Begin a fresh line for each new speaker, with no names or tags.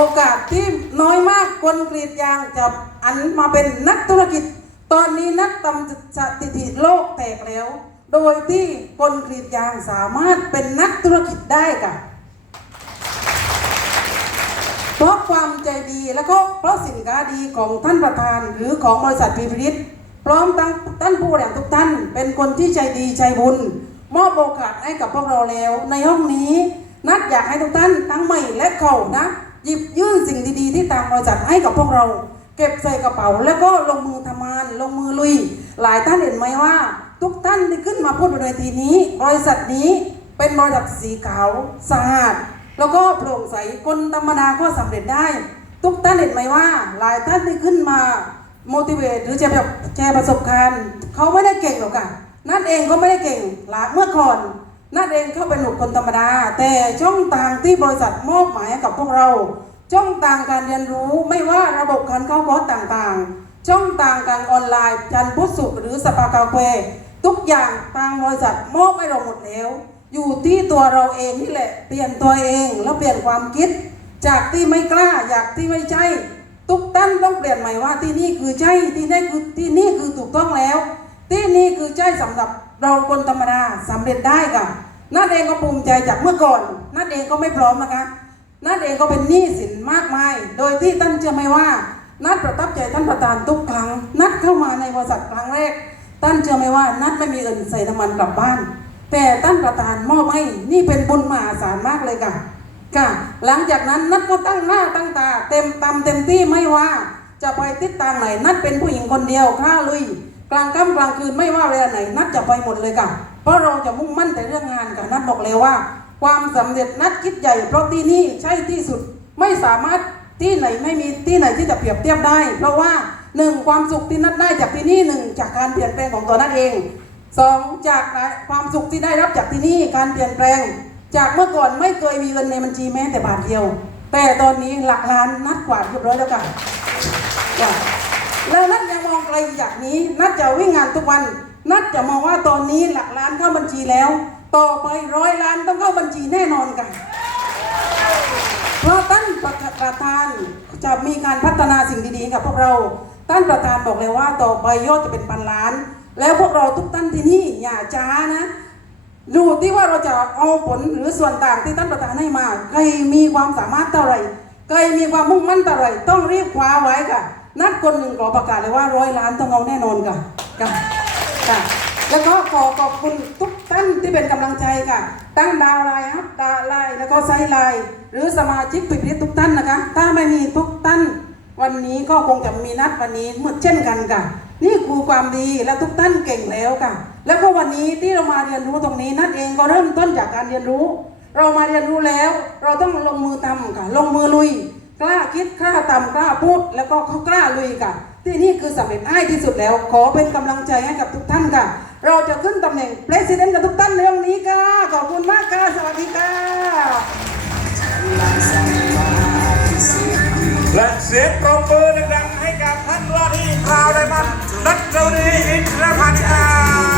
โอกาสที่น้อยมากคนกรีดยางจะอันมาเป็นนักธุรกิจ ตอนนี้นักทำสถิติโลกแตกแล้ว โดยที่คนกรีดยางสามารถเป็นนักธุรกิจได้ค่ะ เพราะความใจดีแล้วก็เพราะสินค้าดีของท่านประธานหรือของบริษัทพีพิริตพร้อมทั้งท่านผู้บริหารทุกท่าน เป็นคนที่ใจดีใจบุญ มอบโอกาสให้กับพวกเราแล้ว ในห้องนี้ นัดอยากให้ทุกท่านทั้งใหม่และเก่านะ หยิบยื่นสิ่งดีๆ ที่ทางบริษัทให้กับพวกเรา เก็บใส่กระเป๋า แล้วก็ลงมือทำงาน ลงมือลุย หลายท่านเห็นไหมว่า ทุกท่านที่ขึ้นมาพูดบนเวทีนี้ บริษัทนี้เป็นบริษัทสีขาวสะอาดแล้วก็โปร่งใสคนธรรมดาก็สำเร็จได้ ทุกท่านเห็นไหมว่า หลายท่านที่ขึ้นมา motivate หรือแชร์ประสบการณ์เขาไม่ได้เก่งหรอกค่ะนัดเองก็ไม่ได้เก่งหลายเมื่อก่อน นัดเองเขาเป็นหนุ่มคนธรรมดา แต่ช่องทางที่บริษัทมอบหมายกับพวกเรา ช่องทางการเรียนรู้ไม่ว่าระบบการเข้าคอร์สต่างๆ ช่องทางการออนไลน์จันทร์พุธศุหรือสปากาเฟทุกอย่างทางบริษัทมอบให้เราหมดแล้ว อยู่ที่ตัวเราเองนี่แหละ เปลี่ยนตัวเองแล้วเปลี่ยนความคิด จากที่ไม่กล้าอยากที่ไม่ใช่ ทุกท่านต้องเปลี่ยนใหม่ว่าที่นี่คือใช่ที่นี่คือที่นี่คือถูกต้องแล้ว ที่นี่คือใช่สำหรับ เราคนธรรมดาสำเร็จได้ค่ะนัดเองก็ภูมิใจจากเมื่อก่อน นัดเองก็ไม่พร้อมนะคะ นัดเองก็เป็นหนี้สินมากมาย โดยที่ท่านเชื่อไหมว่า นัดประทับใจท่านประธานทุกครั้ง นัดเข้ามาในบริษัทครั้งแรก ท่านเชื่อไหมว่า นัดไม่มีเงินใส่น้ำมันกลับบ้าน แต่ท่านประธานมอบให้นี่เป็นบุญมหาศาลมากเลยค่ะ ค่ะ หลังจากนั้นนัดก็ตั้งหน้าตั้งตา เต็มตำเต็มที่ไม่ว่า จะไปทิศทางไหนนัดเป็นผู้หญิงคนเดียวกล้าลุย กลางค่ำกลางคืนไม่ว่าเวลาไหนนัดจะไปหมดเลยค่ะ เพราะเราจะมุ่งมั่นแต่เรื่องงานค่ะนัดบอกเลยว่า ความสำเร็จนัดคิดใหญ่เพราะที่นี่ใช่ที่สุดไม่สามารถที่ไหนไม่มีที่ไหนที่จะเปรียบเทียบได้ เพราะว่าหนึ่งความสุขที่นัดได้จากที่นี่หนึ่งจากการเปลี่ยนแปลงของตัวนัดเองสองจากความสุขที่ได้รับจากที่นี่การเปลี่ยนแปลง จากเมื่อก่อนไม่เคยมีเงินในบัญชีแม้แต่บาทเดียว แต่ตอนนี้หลักล้านนัดกวาดเรียบร้อยแล้วค่ะ แล้วนัดยังมองไกลจากนี้ นัดจะวิ่งงานทุกวัน นัดจะมองว่าตอนนี้หลักล้านเข้าบัญชีแล้ว ต่อไปร้อยล้านต้องเข้าบัญชีแน่นอนค่ะ เพราะท่านประธานจะมีการพัฒนาสิ่งดีๆกับพวกเรา ท่านประธานบอกเลยว่าต่อไปยอดจะเป็นพันล้าน แล้วพวกเราทุกท่านที่นี่อย่าช้านะดูที่ว่าเราจะเอาผลหรือส่วนต่างที่ท่านประธานให้มา ใครมีความสามารถเท่าไหร่ ใครมีความมุ่งมั่นเท่าไหร่ ต้องรีบคว้าไว้ค่ะ นัดคนหนึ่งขอประกาศเลยว่าร้อยล้านต้องเอาแน่นอนค่ะค่ะค่ะแล้วก็ขอขอบคุณทุกท่านที่เป็นกำลังใจค่ะ ตั้งดาวไลน์ครับดาวไลน์แล้วก็ไซไลน์หรือสมาชิกปิพิทุกท่านนะคะ ถ้าไม่มีทุกท่านวันนี้ก็คงจะมีนัดวันนี้เหมือนเช่นกันค่ะ นี่คือความดีและทุกท่านเก่งแล้วค่ะ แล้วก็วันนี้ที่เรามาเรียนรู้ตรงนี้นัดเองก็เริ่มต้นจากการเรียนรู้ เรามาเรียนรู้แล้ว เราต้องลงมือทำค่ะ ลงมือลุย กล้าคิดกล้าทำกล้าพูดแล้วก็เขากล้าลุยค่ะ ที่นี่คือสำเร็จง่ายที่สุดแล้ว ขอเป็นกำลังใจให้กับทุกท่านค่ะ เราจะขึ้นตำแหน่ง President กับทุกท่านในวันนี้ค่ะ ขอบคุณมากค่ะ สวัสดีค่ะ
และเสียงปรบมือดังๆให้กับท่านว่าที่คราวได้มันนักดนตรีอินทรพันธ์